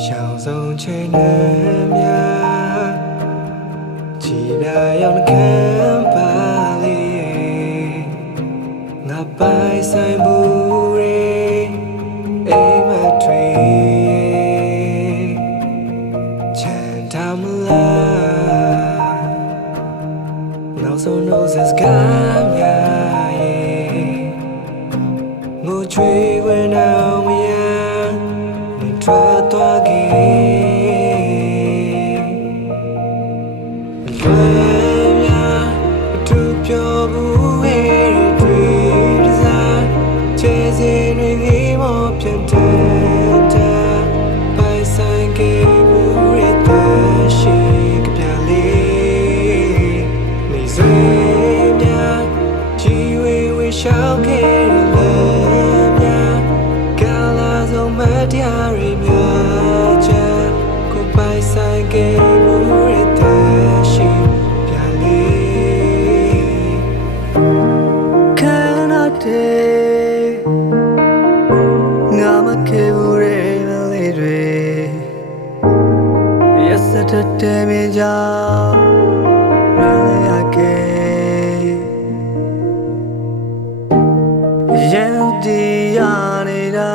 想从前的面，期待要能看巴黎，那白色布里，爱马追，见他们啦，脑中都是感呀，我追过那么样，你抓多给。ပြောဘူးရဲ့တွေ့တစားခြေစင်တွေငေးမောပြန်တဲ့ပိုင်ဆိုင်ခဲ့ဘူးရဲ့တရှိကပြလေးနေစများကြည်ဝေဝေရှောက်ခဲ့တယ်များကာလာဆုံးမတရားတွေများချမ်းကိုပိုင်ဆိုင်ခဲ့ဘူးရဲ့တရှိငါမခေဘူးရဲ့မလေးတွေရက်စက်တဲ့မြေကြောင့်ရလေရကေရန်တီရနေတာ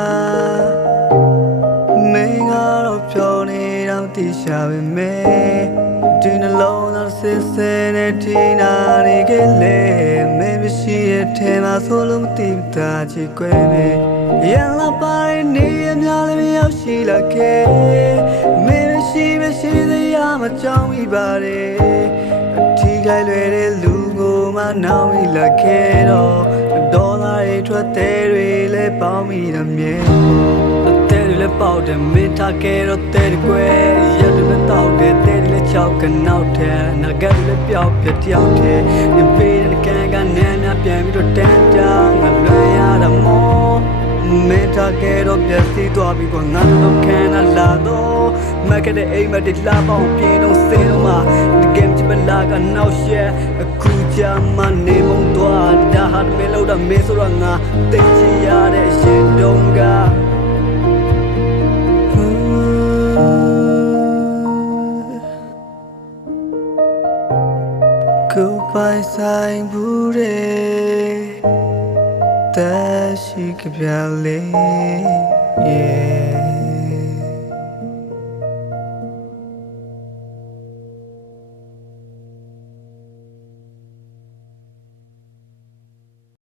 မင်းကတော့ပြောနေတော့တိရှာပဲမယ်ဒီနှလုံးသားစစ်စစ်နဲ့ထိနာနေခဲ့လေမင်းမရှိတဲ့ထဲမှာဆိုလို့မသိဘူးတာချစ်ခွဲပဲရန်လာပါတဲ့နေရများလည်းမရောက်ရှိလာခဲ့မင်းမရှိသေးရမကြောက်မိပါတယ်အထီးခိုင်လွယ်တဲ့လူကိုမှနောင်မိလာခဲ့တော့ဒေါ်လာတွေထွက်တဲ့တွေလည်းပေါင်းမိတယ်မြဲအသေးတွေလည်းပေါက်တယ်မင်းထားခဲ့တော့တဲ့ကွယ်ရက်တွေလည်းတောက်တယ်တဲ့တွေလည်းချောက်ကနောက်ထဲနာကတွေလည်းပျောက်ပြတယောက်တည်းဒီပေးတဲ့ကန်ကနန်းများပြန်ပြီးတော့တန်းတာငါလွန်ရတာမောမင်းထားခဲ့တော့ပြစီသွားပြီးတော့ငါတော့ခံလာတော့မကတဲ့အိမ်မတည်းလာပေါင်းပြေတော့စဲတော့မှဒီကမ်ချပလာကနောက်ရှက်အခုကြမ်းမနေမုံတော့ဒါဟာမဲလို့တော့မဲဆိုတော့ငါသိချင်ရတဲ့အရှင်တုံးကကိုပိုင်ဆိုင်ဘူးတဲ့တရှိကပြလေး yeah